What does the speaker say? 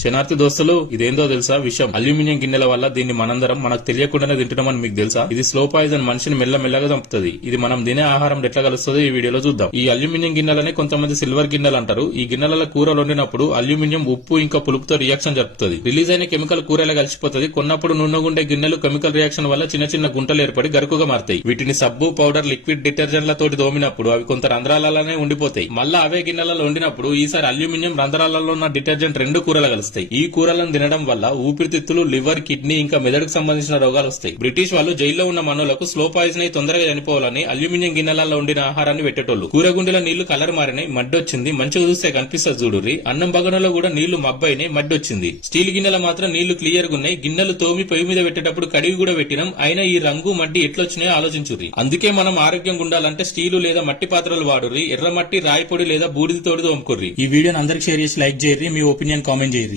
శనార్థి దోస్తులు, ఇదేందో తెలుసా విషయం? అల్యూమినియం గిన్నెల వల్ల దీన్ని మనందరం మనకు తెలియకుండానే తింటున్నామని మీకు తెలుసా? ఇది స్లో పాయిజన్, మనిషిని మెల్లమెల్లగా చంపుతుంది. ఇది మనం తినే ఆహారం ఎట్లా కలుస్తుందో ఈ వీడియోలో చూద్దాం. ఈ అల్యూమినియం గిన్నెలని కొంతమంది సిల్వర్ గిన్నెలు అంటారు. ఈ గిన్నెల కూరలు వండినప్పుడు అల్యూమినియం ఉప్పు ఇంకా పులుపుతో రియాక్షన్ జరుపుతుంది. రిలీజ్ అయిన కెమికల్ కూరలా కలిసిపోతుంది. కొన్నప్పుడు నున్నగుండే గిన్నెలు కెమికల్ రియాక్షన్ వల్ల చిన్న చిన్న గుంటలు ఏర్పడి గరుకుగా మారుతాయి. వీటిని సబ్బు, పౌడర్, లిక్విడ్ డిటర్జెంట్ల తోటి దోమినప్పుడు అవి కొంత రంధ్రాలలోనే ఉండిపోతాయి. మళ్ళా అవే గిన్నెలలో వండినప్పుడు ఈసారి అల్యూమినియం రంధ్రాలలో ఉన్న డిటర్జెంట్ రెండు కూరలు కలుస్తాయి. ఈ కూరలను తినడం వల్ల ఊపిరితిత్తులు, లివర్, కిడ్నీ ఇంకా మెదడుకు సంబంధించిన రోగాలు వస్తాయి. బ్రిటిష్ వాళ్ళు జైల్లో ఉన్న మనోళ్లకు స్లో పాయిజన్ అయి తొందరగా చనిపోవాలని అల్యూమినియం గిన్నెలలో ఉండిన ఆహారాన్ని పెట్టేటోళ్లు. కూరగుండెల నీళ్లు కలర్ మారినాయి, మడ్డొచ్చింది. మంచిగా చూస్తే కనిపిస్తుంది చూడుర్రి. అన్నం బగనలో కూడా నీళ్లు మబ్బైనాయి, మడ్డొచ్చింది. స్టీల్ గిన్నెల మాత్రం నీళ్లు క్లియర్ గా ఉన్నాయి. గిన్నెలు తోమి పొయ్యి మీద పెట్టేటప్పుడు కడిగి కూడా పెట్టినాం. అయినా ఈ రంగు మడ్డి ఎట్లొచ్చినాయో ఆలోచించుర్రి. అందుకే మనం ఆరోగ్యంగా ఉండాలంటే స్టీలు లేదా మట్టి పాత్రలు వాడుర్రి. ఎర్రమట్టి, రాయి పొడి లేదా బూడిద తోడి తోముకుర్రి. ఈ వీడియోని అందరికి షేర్ చేసి లైక్ చేయర్రి. మీ ఒపీనియన్ కామెంట్ చేయర్రి.